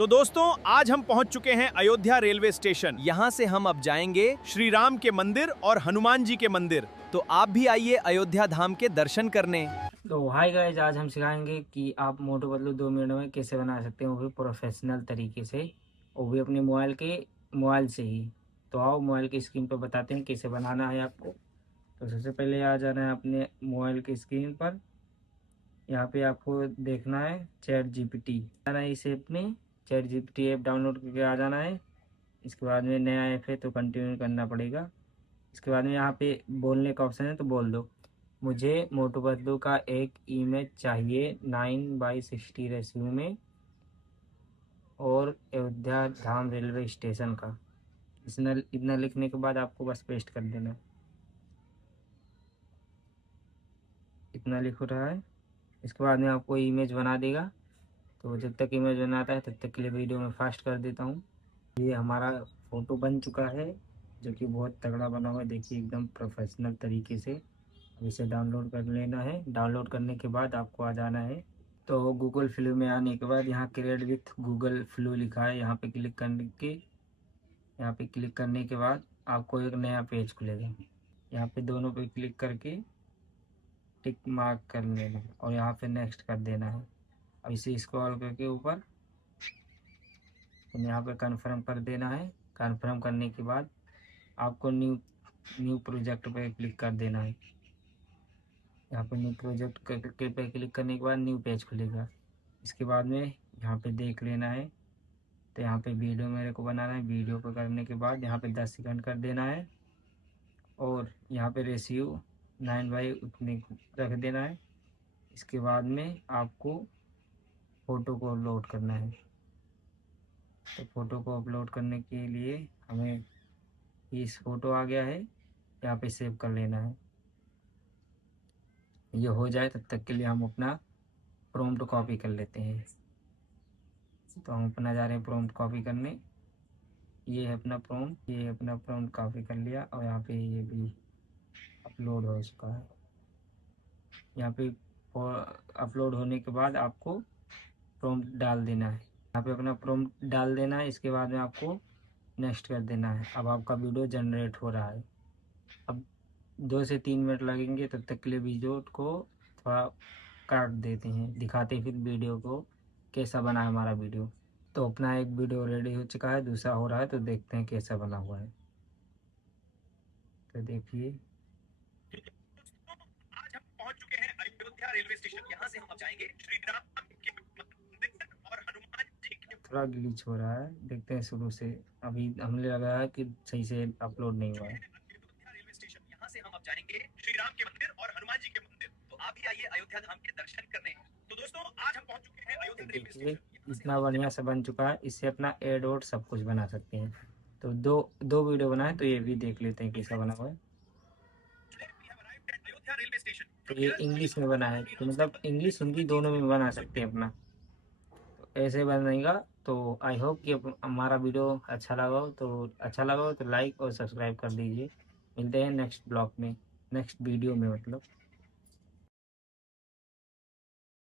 तो दोस्तों आज हम पहुंच चुके हैं अयोध्या रेलवे स्टेशन। यहाँ से हम अब जाएंगे श्री राम के मंदिर और हनुमान जी के मंदिर। तो आप भी आइए अयोध्या धाम के दर्शन करने। तो हाय गाइस, आज हम सिखाएंगे कि आप मोटू पतलू 2 मिनट में कैसे बना सकते हैं, वो भी प्रोफेशनल तरीके से, वो भी अपने मोबाइल से ही। तो आओ मोबाइल की स्क्रीन पर बताते हैं कैसे बनाना है आपको। तो सबसे पहले आ जाना है अपने मोबाइल की स्क्रीन पर। यहाँ पे आपको देखना है चैट जीपीटी, आना है इस ऐप में। चैट जीपीटी ऐप डाउनलोड करके आ जाना है। इसके बाद में नया ऐप है तो कंटिन्यू करना पड़ेगा। इसके बाद में यहाँ पे बोलने का ऑप्शन है तो बोल दो, मुझे मोटू पतलू का एक इमेज चाहिए 9:60 रेशियो में और अयोध्या धाम रेलवे स्टेशन का। इतना लिखने के बाद आपको बस पेस्ट कर देना है। इतना लिख रहा है। इसके बाद में आपको इमेज बना देगा। तो जब तक इमेज बनाता है तब तक के लिए वीडियो में फास्ट कर देता हूँ। ये हमारा फ़ोटो बन चुका है जो कि बहुत तगड़ा बना हुआ है, देखिए एकदम प्रोफेशनल तरीके से। अब इसे डाउनलोड कर लेना है। डाउनलोड करने के बाद आपको आ जाना है। तो गूगल फ्लो में आने के बाद यहाँ क्रिएट विथ गूगल फ्लो लिखा है, यहाँ पे क्लिक करने के बाद आपको एक नया पेज खुलेगा। यहाँ पे दोनों पे क्लिक करके टिक मार्क कर लेना है और यहाँ पे नेक्स्ट कर देना है। अब इसे स्क्रॉल करके ऊपर यहाँ पे कन्फर्म कर देना है। कन्फर्म करने के बाद आपको न्यू प्रोजेक्ट पे क्लिक कर देना है। यहाँ पे न्यू प्रोजेक्ट पे क्लिक करने के बाद न्यू पेज खुलेगा। इसके बाद में यहाँ पे देख लेना है। तो यहाँ पे वीडियो मेरे को बनाना है। वीडियो को करने के बाद यहाँ पे 10 सेकंड कर देना है और यहाँ पे रेशियो 9 उतने रख देना है। इसके बाद में आपको फ़ोटो को अपलोड करना है। तो फ़ोटो को अपलोड करने के लिए हमें इस फ़ोटो आ गया है, यहाँ पे सेव कर लेना है। ये हो जाए तब तक के लिए हम अपना प्रॉम्प्ट कॉपी कर लेते हैं। तो हम अपना जा रहे हैं प्रॉम्प्ट कॉपी करने। ये है अपना प्रॉम्प्ट कॉपी कर लिया और यहाँ पे ये भी अपलोड हो चुका है। यहाँ पे अपलोड होने के बाद आपको प्रॉम्प्ट डाल देना है। यहाँ पे अपना प्रॉम्प्ट डाल देना है। इसके बाद में आपको नेक्स्ट कर देना है। अब आपका वीडियो जनरेट हो रहा है। अब 2 से 3 मिनट लगेंगे, तब तक के लिए वीडियो को थोड़ा काट देते हैं, दिखाते हैं फिर वीडियो को कैसा बना है हमारा वीडियो। तो अपना एक वीडियो रेडी हो चुका है, दूसरा हो रहा है, तो देखते हैं कैसा बना हुआ है। तो देखिए आज हम पहुंच चुके हैं अयोध्या रेलवे स्टेशन। यहाँ से हम अब जाएंगे श्री राम के मंदिर और हनुमान जी के। थोड़ा ग्लिच हो रहा है, देखते हैं शुरू से। अभी हमने लगाया कि सही से अपलोड नहीं हुआ है। अयोध्या रेलवे स्टेशन, यहाँ से हम अब जाएंगे श्री राम के मंदिर और हनुमान जी के मंदिर। तो आप भी आइए अयोध्या धाम के दर्शन करने। तो दोस्तों आज हम पहुंच चुके हैं अयोध्या रेलवे देखिए स्टेशन। इतना बढ़िया से बन चुका है। इससे अपना एड वोड सब कुछ बना सकते हैं। तो दो वीडियो बनाए, तो ये भी देख लेते हैं कैसा बना हुआ है। Ayodhya railway station. तो ये इंग्लिश में बना है, तो मतलब इंग्लिश हिंदी दोनों में बना सकते हैं अपना। तो ऐसे बनेगा। तो आई होप कि हमारा वीडियो अच्छा लगा हो तो लाइक और सब्सक्राइब कर दीजिए। मिलते हैं नेक्स्ट ब्लॉग में, नेक्स्ट वीडियो में मतलब।